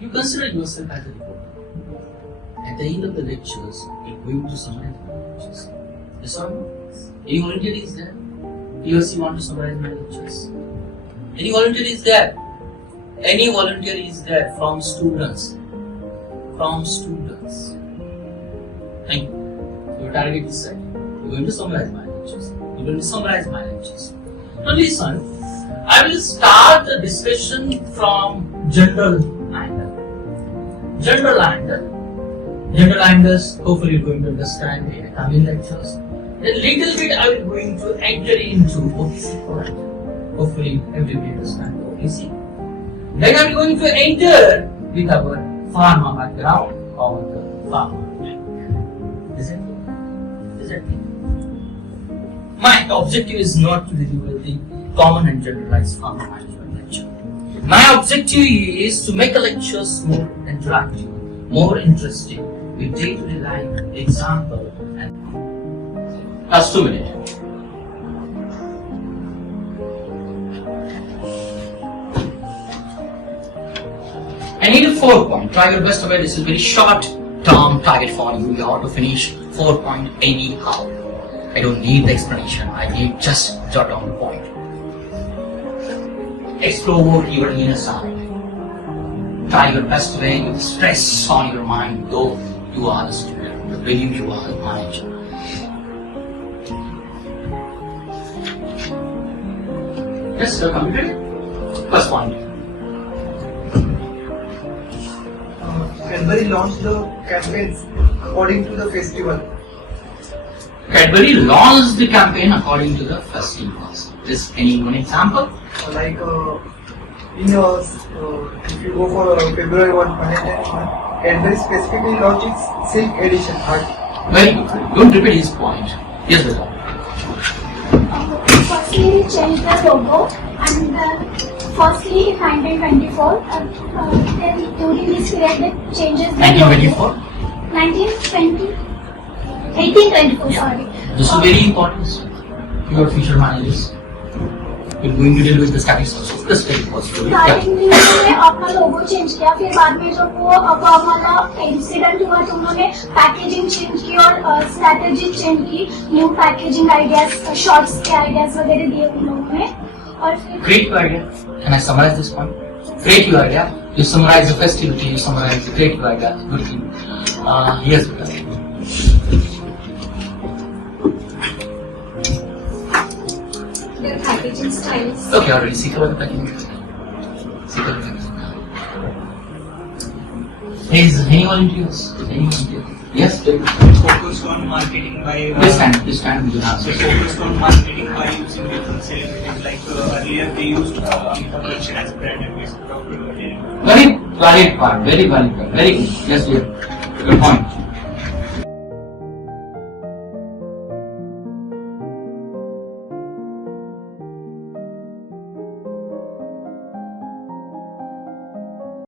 you consider yourself as a reporter. At the end of the lectures, you're going to summarize my lectures. Yes or no? Any volunteer is there? He or she want to summarize my lectures? Any volunteer is there? Any volunteer is there from students? From students. Thank you. Your target is set. You're going to summarize my lectures. You're going to summarize my lectures. Now listen, I will start the discussion from general angle. General angle. General angles, hopefully you're going to understand in the coming lectures. A little bit I will going to enter into OTC product. Hopefully everybody understand OTC. Then I am going to enter with our pharma background or the pharma. Isn't it? My objective is not to deliver the common and generalized pharma management lecture. My objective is to make the lectures more interactive, more interesting, with day-to-day life example and last 2 minutes. I need a 4 point. Try your best away. This is very short term target for you. You have to finish 4 point anyhow. I don't need the explanation. I need just jot down the point. Explore your inner side. Try your best way with stress on your mind, though you are the student. I believe you are the manager. Yes, sir, computer. First point. Cadbury launched the campaigns according to the festival. Cadbury launched the campaign according to the festivals. Is any one example? Like if you go for February 1, Cadbury specifically launched its Silk Edition art. Very good. Don't repeat his point. Yes, Beta. Firstly, we changed the logo and firstly in 1924, then during this period they changes the 1924? 1920? 1824, Yeah. sorry. This is very important. Your future managers. You're going to deal with the statistics. Let's take it possible. Starting में उन्होंने अपना लोगो change किया, फिर बाद में जब वो अब हमारा इंसिडेंट हुआ तो उन्होंने पैकेजिंग चेंज की और स्ट्रैटेजी चेंज की, न्यू पैकेजिंग आइडियाज, शॉर्ट्स के आइडियाज वगैरह दिए उन लोगों ने. और फिर Great idea. Can I summarize this point? Great idea. You summarize the festivity, you summarize the great idea. Good thing. Yes, Beta. their packaging styles. Okay, already see the packaging. Is any volunteers? Yes, please. Focused on marketing by Please stand with your answer. focused on marketing by using different celebrities. Like earlier they used Amitabh Bachchan as a brand ambassador. Very valid point. Very valid point. Very good. Yes, dear. Good point.